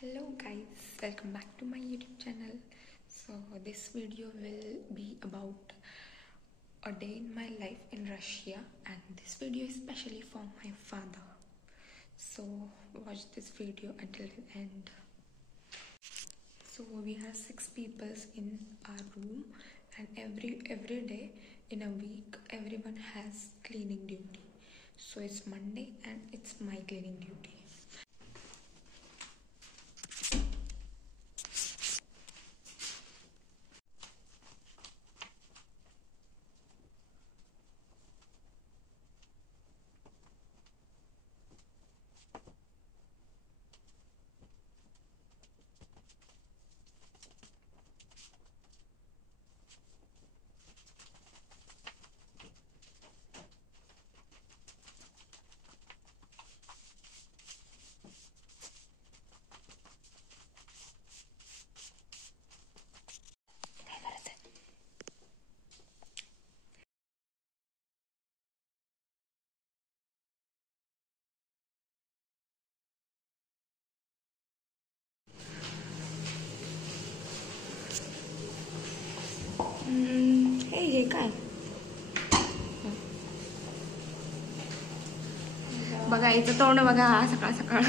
Hello guys, welcome back to my YouTube channel. So this video will be about a day in my life in Russia, and this video is especially for my father. So watch this video until the end. So we are 6 people in our room, and every day in a week everyone has cleaning duty. So it's Monday and it's my cleaning duty. हे काय बघा, इथं तोंड बघा सकाळ सकाळ.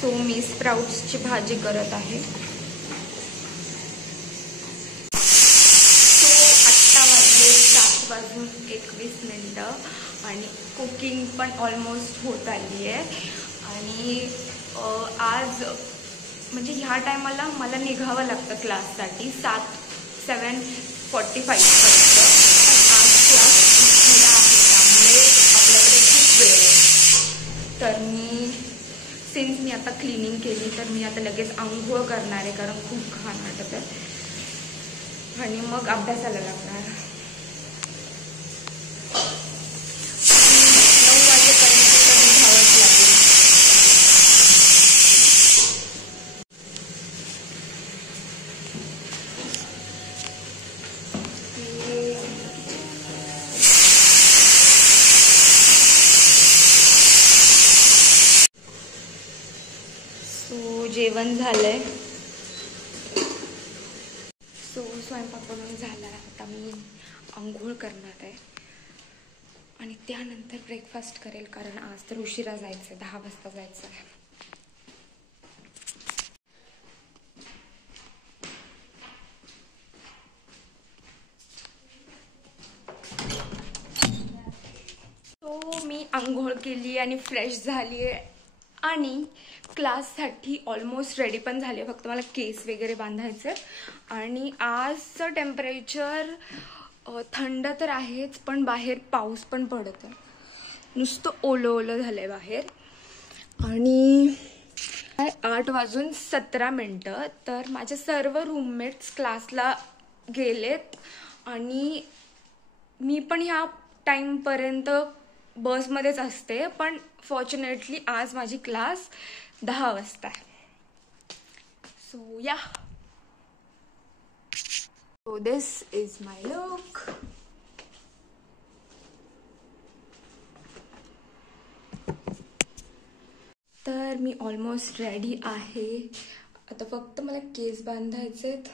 So मी स्प्राउट्सची भाजी करत आहे. सो आत्ता वाजले 7:21 आणि कुकिंग पण ऑलमोस्ट होत आली आहे. आणि आज म्हणजे ह्या टायमाला मला निघावं लागतं क्लाससाठी 7:45 पर्यंत. पण आज क्लास उशिरा आहे, त्यामुळे आपल्याकडे खूप वेळ आहे. तर सिन्स मी आता क्लिनिंग केली तर मी आता लगेच आंघोळ करणार आहे, कारण खूप घाण वाटत आहे. आणि मग अभ्यासाला लागणार. 9 वाजेपर्यंत तर निघावंच लागेल. जेवण झालंय. सो स्वयंपाक बनवून झाला. आता मी आंघोळ करणार आहे आणि त्यानंतर ब्रेकफास्ट करेल, कारण आज तर उशिरा जायचं आहे, 10 वाजता जायचं आहे. सो मी आंघोळ केली आणि फ्रेश झाली आहे आणि क्लाससाठी ऑलमोस्ट रेडी पण झाली आहे. फक्त मला केस वगैरे बांधायचे. आणि आजचं टेम्परेचर थंड तर आहेच, पण बाहेर पाऊस पण पडत आहे. नुसतं ओलं ओलं झालं आहे बाहेर. आणि 8:17. तर माझे सर्व रूममेट्स क्लासला गेलेत आणि मी पण ह्या टाईमपर्यंत बसमध्येच असते. पण फॉर्च्युनेटली आज माझी क्लास 10 वाजता आहे. सो या, so this is my look. तर मी ऑलमोस्ट रेडी आहे. आता फक्त मला केस बांधायचेत.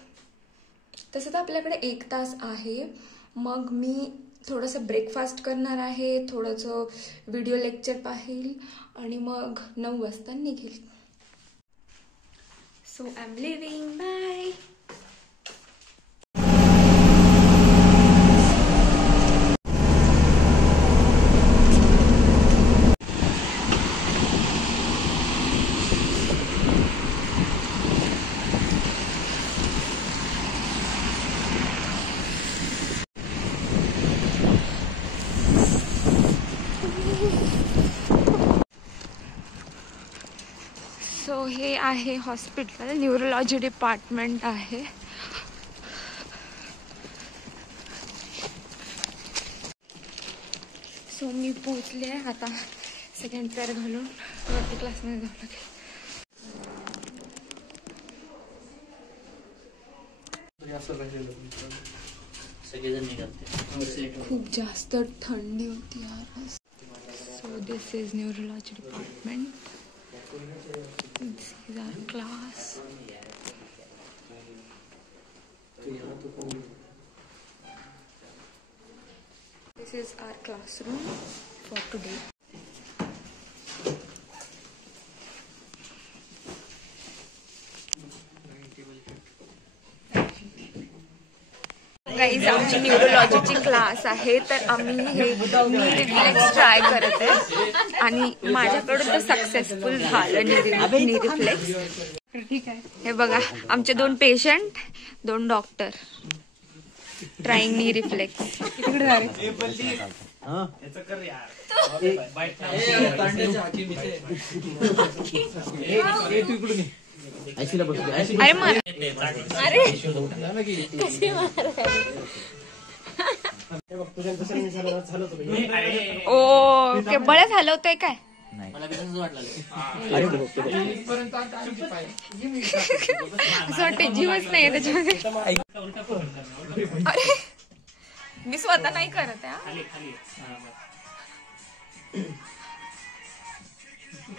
तसं तर आपल्याकडे 1 तास आहे. मग मी थोडंसं ब्रेकफास्ट करणार आहे, थोडंसं व्हिडिओ लेक्चर पाहील आणि मग 9 वाजता निघेल. So I am leaving. Bye. So हे आहे हॉस्पिटल, न्यूरोलॉजी डिपार्टमेंट आहे. सो मी पोचले. आता सेकंड पेअर घालून वरती क्लासमध्ये जावं लागेल. खूप जास्त थंडी होती यार. So this is neurology department. This is our class. This is our classroom for today. Guys आमची न्यूरोलॉजीची क्लास आहे तर आम्ही हे नी रिफ्लेक्स ट्राय करत आहे आणि माझ्याकडून तर सक्सेसफुल झालं नी रिफ्लेक्स. ठीक आहे. हे बघा आमचे 2 पेशंट 2 डॉक्टर ट्राईंग नी रिफ्लेक्स. तिकडे जा रे. अरे मार अरे ओ केवळ झालं होतंय काय असं वाटतं जीवच नाहीये त्याच्यामध्ये. अरे मी स्वतः नाही करत आहे.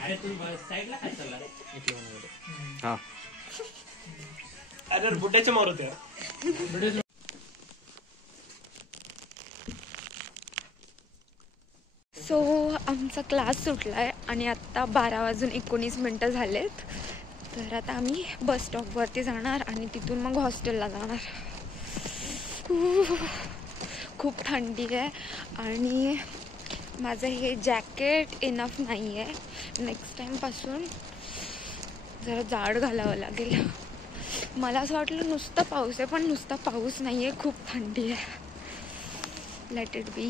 अरे तू साईडला काय चालला हा अरे बुड्याच्या मार होत्या. सो आमचा क्लास सुटलाय आणि आता 12:19 झालेत. तर आता आम्ही बस स्टॉपवरती जाणार आणि तिथून मग हॉस्टेलला जाणार. खूप थंडी आहे आणि माझं हे जॅकेट इनफ नाही आहे. नेक्स्ट टाईमपासून जरा जाड घालावं लागेल. मला असं वाटलं नुसतं पाऊस आहे पण नुसता पाऊस नाही आहे. खूप थंडी आहे. Let it be.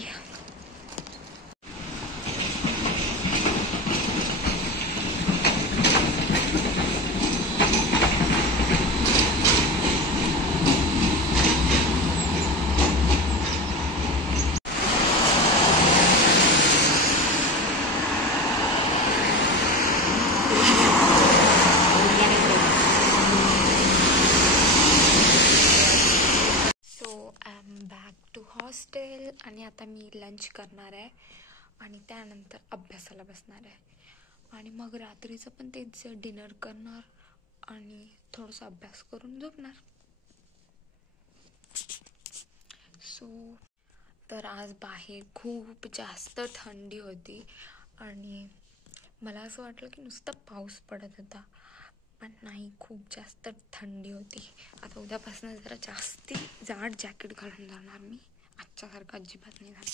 हॉस्टेल आणि आता मी लंच करणार आहे आणि त्यानंतर अभ्यासाला बसणार आहे आणि मग रात्रीचं पण तेच डिनर करणार आणि थोडासा अभ्यास करून झोपणार. सो तर आज बाहेर खूप जास्त थंडी होती आणि मला असं वाटलं की नुसतं पाऊस पडत होता पण नाही, खूप जास्त थंडी होती. आता उद्यापासून जरा जास्ती जाड जॅकेट घालून जाणार मी. आजच्यासारखं अजिबात नाही झालं.